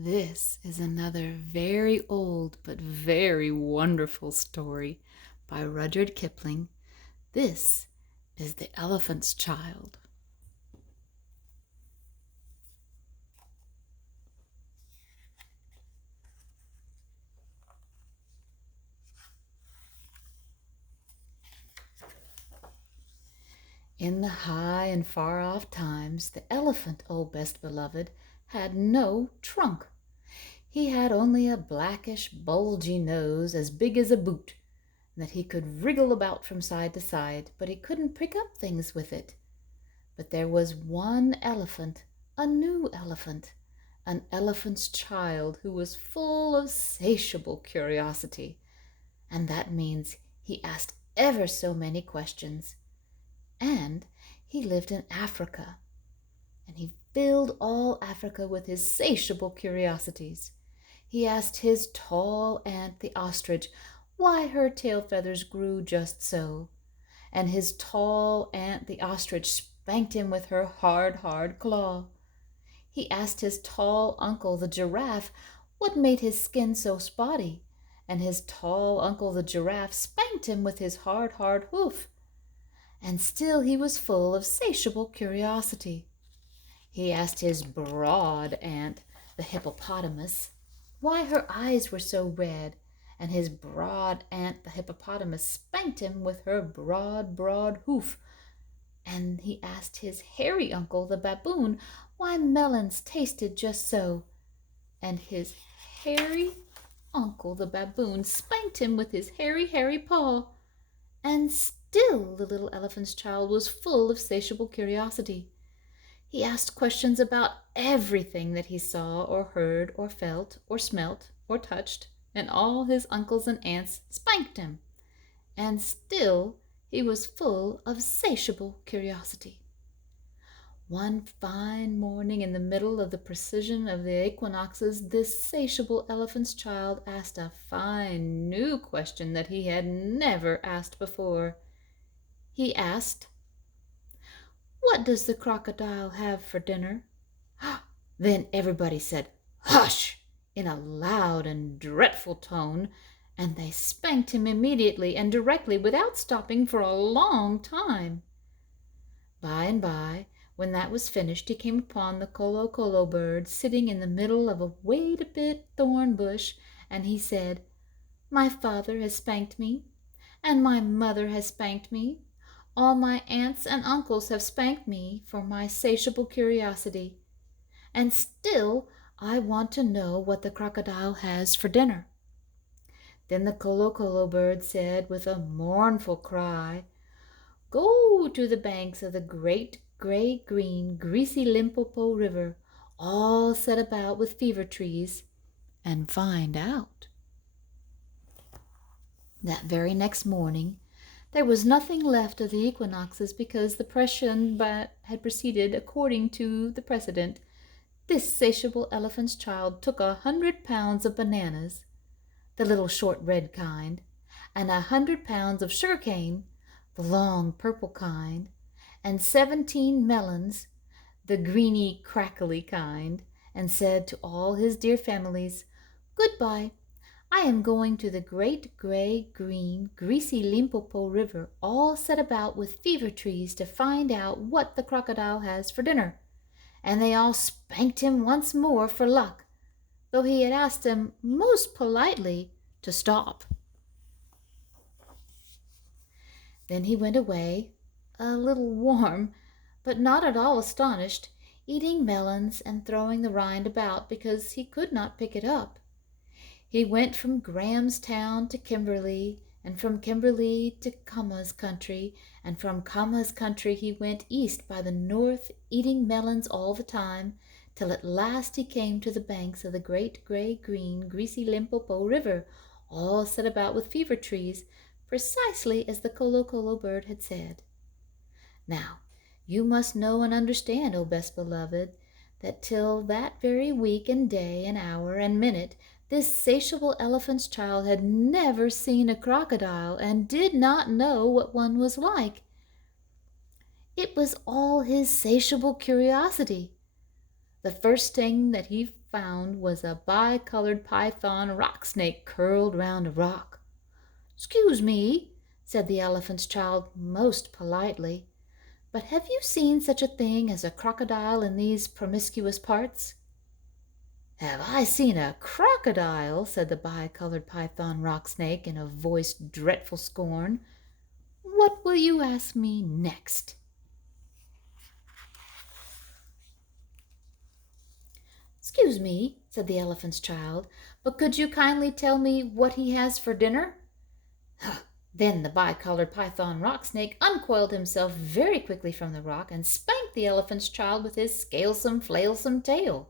This is another very old but very wonderful story by Rudyard Kipling. This is The Elephant's Child. In the high and far-off times, the elephant, O best beloved, had no trunk. He had only a blackish, bulgy nose as big as a boot, that he could wriggle about from side to side, but he couldn't pick up things with it. But there was one elephant, a new elephant, an elephant's child who was full of satiable curiosity, and that means he asked ever so many questions. And he lived in Africa, and he filled all Africa with his satiable curiosities. He asked his tall aunt, the ostrich, why her tail feathers grew just so, and his tall aunt, the ostrich, spanked him with her hard claw. He asked his tall uncle, the giraffe, what made his skin so spotty, and his tall uncle, the giraffe, spanked him with his hard hoof. And still he was full of satiable curiosity. He asked his broad aunt, the hippopotamus, why her eyes were so red, and his broad aunt, the hippopotamus, spanked him with her broad hoof. And he asked his hairy uncle, the baboon, why melons tasted just so, and his hairy uncle, the baboon, spanked him with his hairy paw. And still the little elephant's child was full of satiable curiosity. He asked questions about everything that he saw or heard or felt or smelt or touched, and all his uncles and aunts spanked him. And still he was full of satiable curiosity. One fine morning in the middle of the procession of the equinoxes, this satiable elephant's child asked a fine new question that he had never asked before. He asked, what does the crocodile have for dinner? Then everybody said, hush, in a loud and dreadful tone, and they spanked him immediately and directly without stopping for a long time. By and by, when that was finished, he came upon the colo bird sitting in the middle of a wait-a-bit thorn bush, and he said, my father has spanked me, and my mother has spanked me. All my aunts and uncles have spanked me for my satiable curiosity, and still I want to know what the crocodile has for dinner. Then the colo bird said with a mournful cry, go to the banks of the great gray-green, greasy Limpopo River, all set about with fever trees, and find out. That very next morning, there was nothing left of the equinoxes because the procession had proceeded according to the precedent. This satiable elephant's child took 100 pounds of bananas, the little short red kind, and 100 pounds of sugar cane, the long purple kind, and 17 melons, the greeny crackly kind, and said to all his dear families, goodbye. I am going to the great gray-green, greasy Limpopo River, all set about with fever trees, to find out what the crocodile has for dinner. And they all spanked him once more for luck, though he had asked them most politely to stop. Then he went away, a little warm, but not at all astonished, eating melons and throwing the rind about because he could not pick it up. He went from Grahamstown to Kimberley, and from Kimberley to Kama's country, and from Kama's country he went east by the north, eating melons all the time, till at last he came to the banks of the great gray-green, greasy Limpopo River, all set about with fever trees, precisely as the colo bird had said. Now, you must know and understand, O best beloved, that till that very week and day and hour and minute, this satiable elephant's child had never seen a crocodile and did not know what one was like. It was all his satiable curiosity. The first thing that he found was a bicolored python rock snake curled round a rock. "Excuse me," said the elephant's child most politely, "but have you seen such a thing as a crocodile in these promiscuous parts?" "Have I seen a crocodile?" said the bicolored python rock snake in a voice dreadful scorn. "What will you ask me next?" "Excuse me," said the elephant's child, "but could you kindly tell me what he has for dinner?" Then the bicolored python rock snake uncoiled himself very quickly from the rock and spanked the elephant's child with his scalesome, flailsome tail.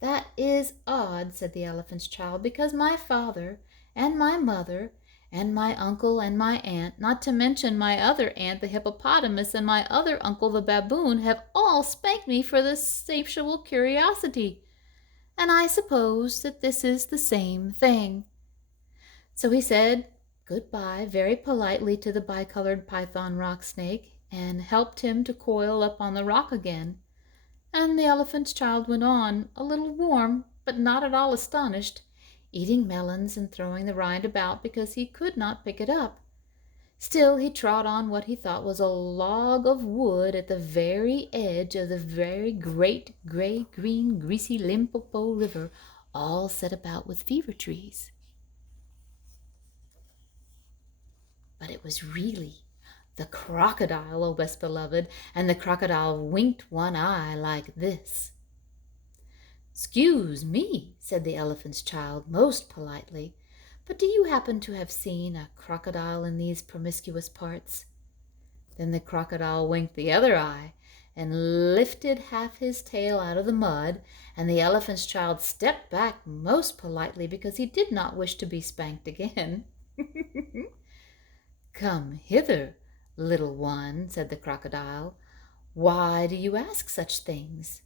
"That is odd," said the elephant's child, "because my father and my mother and my uncle and my aunt, not to mention my other aunt the hippopotamus and my other uncle the baboon, have all spanked me for this sexual curiosity, and I suppose that this is the same thing." So he said good-bye very politely to the bicolored python rock snake and helped him to coil up on the rock again. And the elephant's child went on, a little warm, but not at all astonished, eating melons and throwing the rind about because he could not pick it up. Still he trod on what he thought was a log of wood at the very edge of the very great gray-green greasy Limpopo River, all set about with fever trees. But it was really the crocodile, O best beloved, and the crocodile winked one eye like this. "Excuse me," said the elephant's child most politely, "but do you happen to have seen a crocodile in these promiscuous parts?" Then the crocodile winked the other eye and lifted half his tail out of the mud, and the elephant's child stepped back most politely because he did not wish to be spanked again. "Come hither, little one," said the crocodile. "Why do you ask such things?"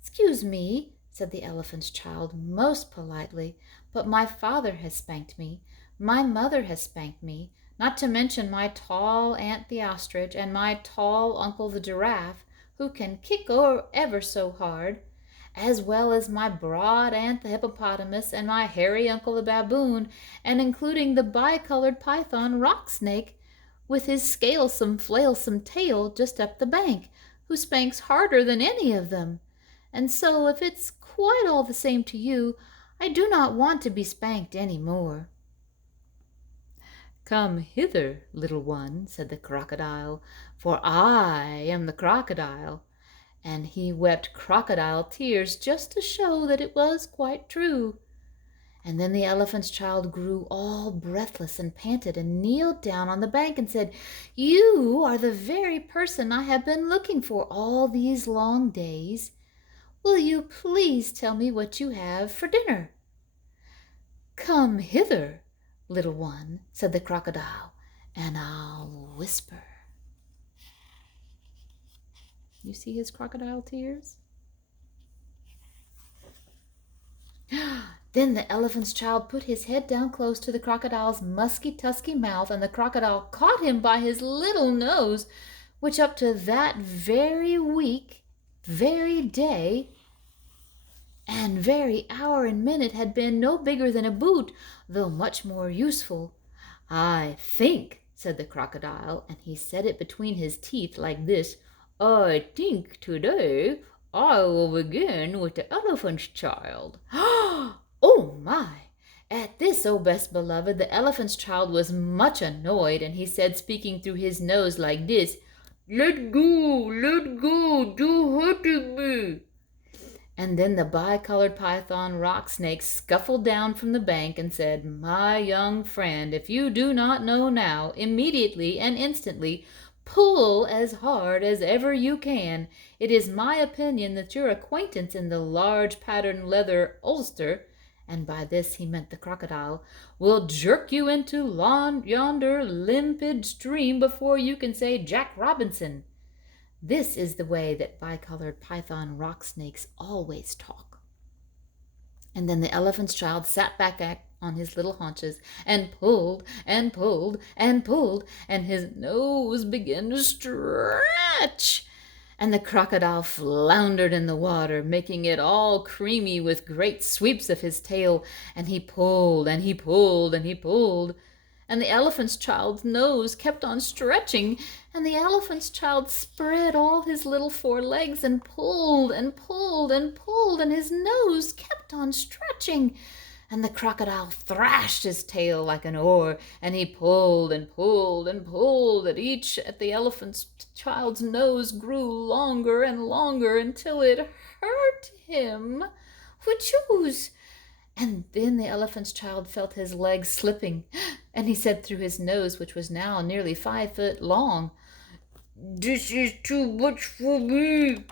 "Excuse me," said the elephant's child most politely, "but my father has spanked me, my mother has spanked me, not to mention my tall aunt the ostrich and my tall uncle the giraffe, who can kick ever so hard, as well as my broad aunt the hippopotamus and my hairy uncle the baboon, and including the bicolored python rock snake with his scalesome, flailsome tail just up the bank, who spanks harder than any of them. And so, if it's quite all the same to you, I do not want to be spanked any more." "Come hither, little one," said the crocodile, "for I am the crocodile." And he wept crocodile tears just to show that it was quite true. And then the elephant's child grew all breathless and panted and kneeled down on the bank and said, "You are the very person I have been looking for all these long days. Will you please tell me what you have for dinner?" "Come hither, little one," said the crocodile, "and I'll whisper." You see his crocodile tears? Then the elephant's child put his head down close to the crocodile's musky-tusky mouth, and the crocodile caught him by his little nose, which up to that very week, very day, and very hour and minute had been no bigger than a boot, though much more useful. "I think," said the crocodile, and he said it between his teeth like this, "I think today I will begin with the elephant's child." Oh my! At this, O best beloved, the elephant's child was much annoyed, and he said, speaking through his nose like this, let go, do hurting me." And then the bicolored python rock snake scuffled down from the bank and said, "My young friend, if you do not know now, immediately and instantly, pull as hard as ever you can. It is my opinion that your acquaintance in the large patterned leather ulster," and by this he meant the crocodile, "will jerk you into yonder limpid stream before you can say Jack Robinson." This is the way that bicolored python rock snakes always talk. And then the elephant's child sat back on his little haunches and pulled and pulled and pulled, and his nose began to stretch. And the crocodile floundered in the water, making it all creamy with great sweeps of his tail, and he pulled and he pulled and he pulled. And the elephant's child's nose kept on stretching, and the elephant's child spread all his little four legs and pulled and pulled and pulled, and his nose kept on stretching. And the crocodile thrashed his tail like an oar, and he pulled and pulled and pulled at the elephant's child's nose grew longer and longer until it hurt him. Whoochoos! And then the elephant's child felt his legs slipping, and he said through his nose, which was now nearly 5 foot long, "This is too much for me."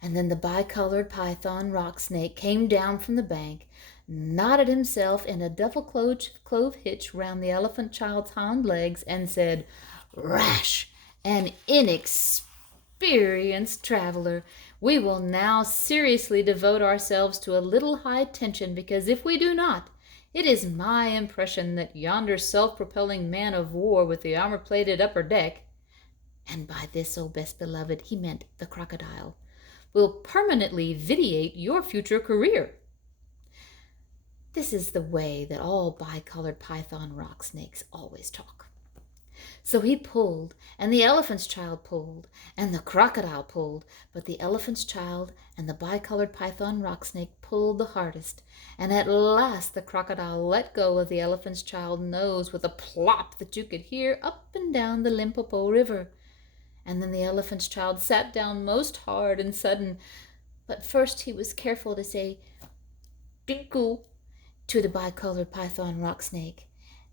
And then the bicolored python rock snake came down from the bank, knotted himself in a double clove hitch round the elephant child's hind legs, and said, "Rash and inexperienced traveler, we will now seriously devote ourselves to a little high tension, because if we do not, it is my impression that yonder self-propelling man of war with the armor-plated upper deck," and by this, O best beloved, he meant the crocodile, "will permanently vitiate your future career." This is the way that all bicolored python rock snakes always talk. So he pulled, and the elephant's child pulled, and the crocodile pulled, but the elephant's child and the bicolored python rock snake pulled the hardest, and at last the crocodile let go of the elephant's child's nose with a plop that you could hear up and down the Limpopo River. And then the elephant's child sat down most hard and sudden, but first he was careful to say "Dinkle" to the bicolored python rock snake,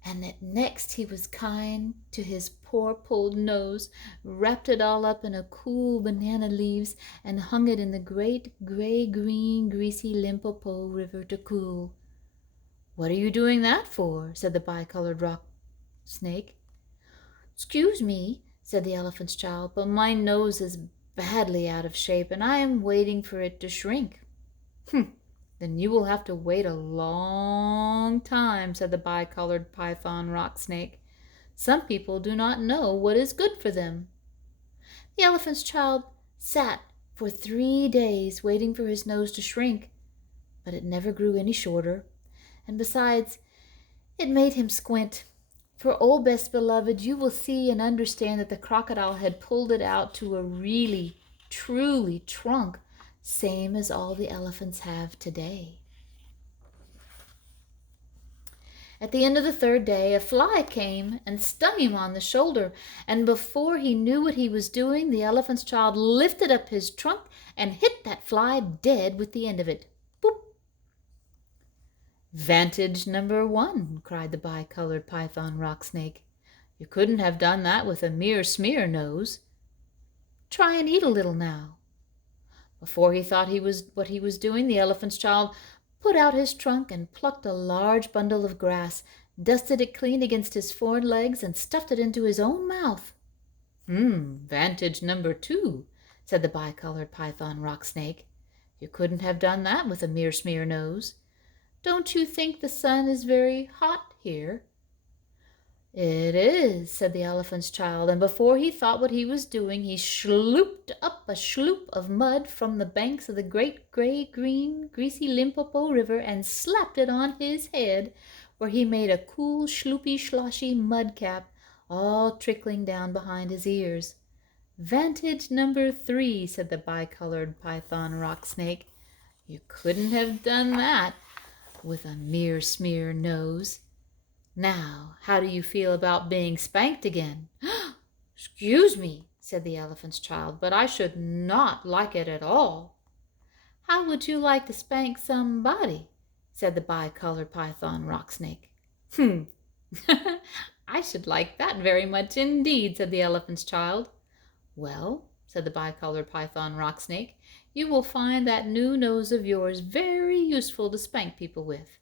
and that next he was kind to his poor pulled nose, wrapped it all up in a cool banana leaves, and hung it in the great gray-green greasy Limpopo River to cool. "What are you doing that for?" said the bicolored rock snake. "Excuse me," said the elephant's child, "but my nose is badly out of shape, and I am waiting for it to shrink." "Then you will have to wait a long time," said the bicolored python rock snake. "Some people do not know what is good for them." The elephant's child sat for 3 days waiting for his nose to shrink, but it never grew any shorter, and besides, it made him squint. For, oh best beloved, you will see and understand that the crocodile had pulled it out to a really, truly trunk, same as all the elephants have today. At the end of the 3rd day, a fly came and stung him on the shoulder, and before he knew what he was doing, the elephant's child lifted up his trunk and hit that fly dead with the end of it. Boop! "Vantage number 1, cried the bicolored python rock snake. "You couldn't have done that with a mere smear nose. Try and eat a little now." Before he thought what he was doing, the elephant's child put out his trunk and plucked a large bundle of grass, dusted it clean against his foreign legs, and stuffed it into his own mouth. Vantage number 2, said the bicolored python rock snake. "You couldn't have done that with a mere smear nose. Don't you think the sun is very hot here?" "It is," said the elephant's child, and before he thought what he was doing, he slooped up a sloop of mud from the banks of the great gray-green, greasy Limpopo River and slapped it on his head, where he made a cool, sloopy-sloshy mud cap, all trickling down behind his ears. "Vantage number 3, said the bicolored python rock snake. "You couldn't have done that with a mere smear nose. Now, how do you feel about being spanked again?" "Excuse me," said the elephant's child, "but I should not like it at all." "How would you like to spank somebody?" said the bicolored python rock snake. "I should like that very much indeed," said the elephant's child. "Well," said the bicolored python rock snake, "you will find that new nose of yours very useful to spank people with."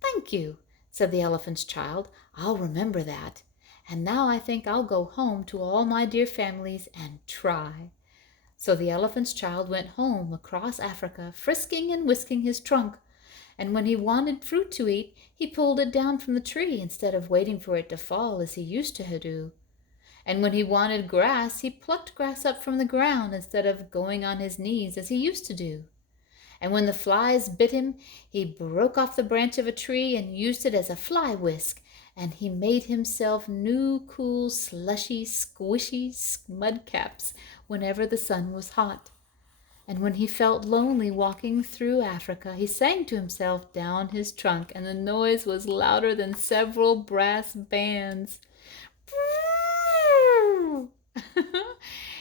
"Thank you," said the elephant's child. "I'll remember that. And now I think I'll go home to all my dear families and try." So the elephant's child went home across Africa, frisking and whisking his trunk. And when he wanted fruit to eat, he pulled it down from the tree instead of waiting for it to fall as he used to do. And when he wanted grass, he plucked grass up from the ground instead of going on his knees as he used to do. And when the flies bit him, he broke off the branch of a tree and used it as a fly whisk, and he made himself new, cool, slushy, squishy mud caps whenever the sun was hot. And when he felt lonely walking through Africa, he sang to himself down his trunk, and the noise was louder than several brass bands.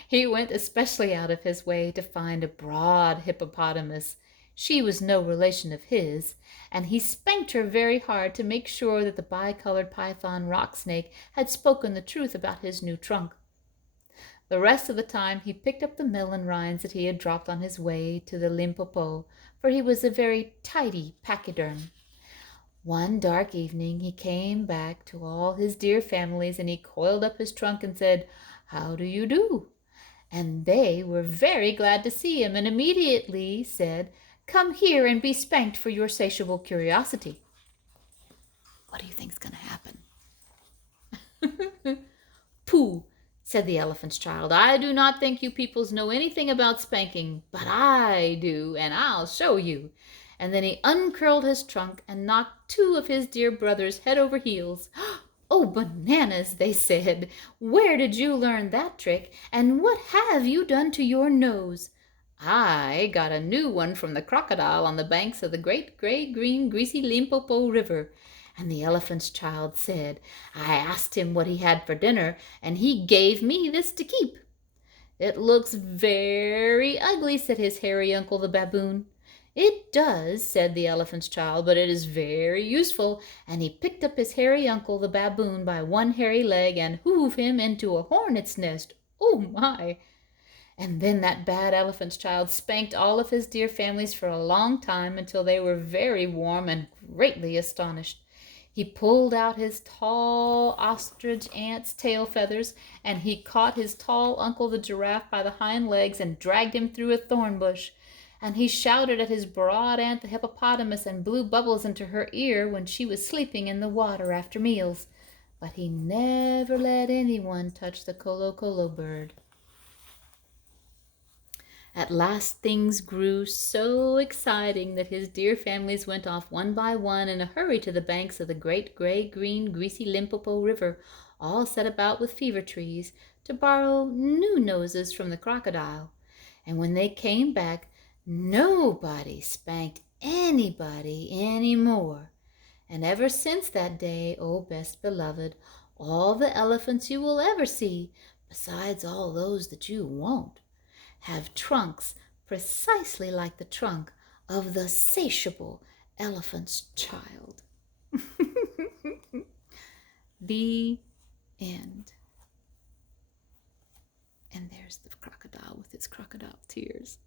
He went especially out of his way to find a broad hippopotamus. She was no relation of his, and he spanked her very hard to make sure that the bicolored python rock snake had spoken the truth about his new trunk. The rest of the time he picked up the melon rinds that he had dropped on his way to the Limpopo, for he was a very tidy pachyderm. One dark evening he came back to all his dear families, and he coiled up his trunk and said, "How do you do?" And they were very glad to see him, and immediately said, "Come here and be spanked for your satiable curiosity." What do you think's going to happen? "Pooh," said the elephant's child. "I do not think you peoples know anything about spanking, but I do, and I'll show you." And then he uncurled his trunk and knocked two of his dear brothers head over heels. "Oh, bananas," they said. "Where did you learn that trick, and what have you done to your nose?" "I got a new one from the crocodile on the banks of the great gray green greasy Limpopo River." And the elephant's child said, "I asked him what he had for dinner, and he gave me this to keep." "It looks very ugly," said his hairy uncle the baboon. "It does," said the elephant's child, "but it is very useful." And he picked up his hairy uncle the baboon by one hairy leg and hove him into a hornet's nest. Oh my! And then that bad elephant's child spanked all of his dear families for a long time until they were very warm and greatly astonished. He pulled out his tall ostrich ant's tail feathers, and he caught his tall uncle the giraffe by the hind legs and dragged him through a thorn bush. And he shouted at his broad aunt the hippopotamus and blew bubbles into her ear when she was sleeping in the water after meals. But he never let anyone touch the colo colo bird. At last things grew so exciting that his dear families went off one by one in a hurry to the banks of the great gray green greasy Limpopo River, all set about with fever trees, to borrow new noses from the crocodile. And when they came back, nobody spanked anybody any more. And ever since that day, oh best beloved, all the elephants you will ever see, besides all those that you won't, have trunks precisely like the trunk of the satiable elephant's child. The end. And there's the crocodile with its crocodile tears.